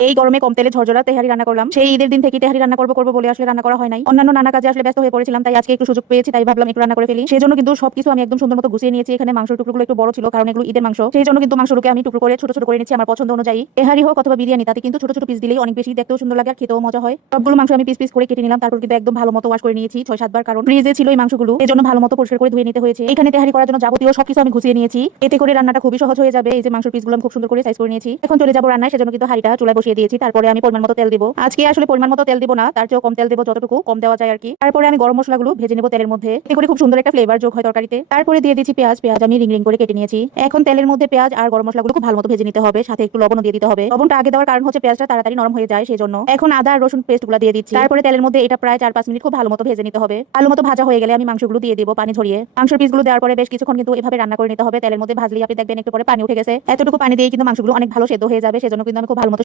এই গরমে কম তেলে ঝরঝরা তেহারি রান্না করলাম। সেই ঈদের দিন থেকে তেহারি রান্না করবো বলে আসলে রান্না করা হয় নাই। অন্যান্য নানা কাজে আসলে ব্যস্ত হয়ে পড়েছিলাম, তাই আজকে একটু সুযোগ পেয়েছি, তাই ভাবলাম একটু রান্না করে ফেলি। সেজন্য কিন্তু সবকিছু আমি একদম সুন্দর মতো গুছিয়ে নিয়েছি। এখানে মাংসের টুকরোগুলো একটু বড় ছিল, কারণ এগুলো ঈদের মাংস। সেই জন্য কিন্তু মাংসগুলোকে আমি টুকরো করে ছোট ছোট করে নিচ্ছি আমার পছন্দ অনুযায়ী। তেহারি হোক অথবা বিরিয়ানি, তাতে কিন্তু ছোট ছোট পিস দিলেই অনেক বেশি দেখতেও সুন্দর লাগে আর খেতেও মজা হয়। সবগুলো মাংস আমি পিস পিস করে কেটে নিলাম, তারপর কিন্তু একদম ভালো মতো ওয়াশ করে নিয়েছি 6-7 বার, কারণ ফ্রিজে ছিল এই মাংসগুলো, এজন্য ভালো মতো পরিষ্কার করে ধুয়ে নিতে হয়েছে। এখানে তেহারি করার জন্য যাবতীয় সবকিছু আমি গুছিয়ে নিয়েছি, এতে করে রান্নাটা খুবই সহজ হয়ে যাবে। এই যে মাংসের পিসগুলো আমি খুব সুন্দর করে সাইজ করে নিয়েছি। এখন চলে যাবো রান্নায়, সেজন্য কিন্তু হাঁড়িটা চুলায় বসিয়ে দিয়েছি। তারপরে আমি পরিমাণ মতো তেল দিব। আজকে আসলে পরিমাণ মতো তেল দিব না, তার চেয়েও কম তেল দেবো, যতটুকু কম দেওয়া যায় আর কি। তারপরে আমি গরম মশলাগুলো ভেজে নেবো তেলের মধ্যে, এতে করে খুব সুন্দর একটা ফ্লেভার যোগ হয় তরকারিতে। তারপরে দিয়ে দিচ্ছি পেঁয়াজ। পেঁয়াজ আমি রিং রিং করে কেটে নিয়েছি। এখন তেলের মধ্যে পেঁয়াজ আর গরম মশলাগুলো খুব ভালো মতো ভেজে নিতে হবে, সাথে একটু লবণও দিয়ে দিতে হবে। লবণটা আগে দেওয়ার কারণ হচ্ছে পেঁয়াজটা তাড়াতাড়ি নরম হয়ে যায়, সেই জন্য। এখন আদা আর রসুন পেস্টগুলো দিয়ে দিচ্ছি। তারপরে তেলের মধ্যে এটা প্রায় 4-5 মিনিট খুব ভালো মতো ভেজে নিতে হবে। ভালো মতো ভাজা হয়ে গেলে আমি মাংসগুলো দিয়ে দেবো পানি ঝরিয়ে। মাংসের পিসগুলো দেওয়ার পরে বেশ কিছুক্ষণ কিন্তু এভাবে রান্না করে নিতে হবে। তেলের মধ্যে ভাজলেই আপনি দেখবেন একটু পরে পানি উঠে গেছে। এতটুকু পানি দিয়ে কিন্তু মাংসগুলো অনেক ভালো সেদ্ধ হয়ে যাবে, সেজন্য কিন্তু আমি খুব ভালো মতো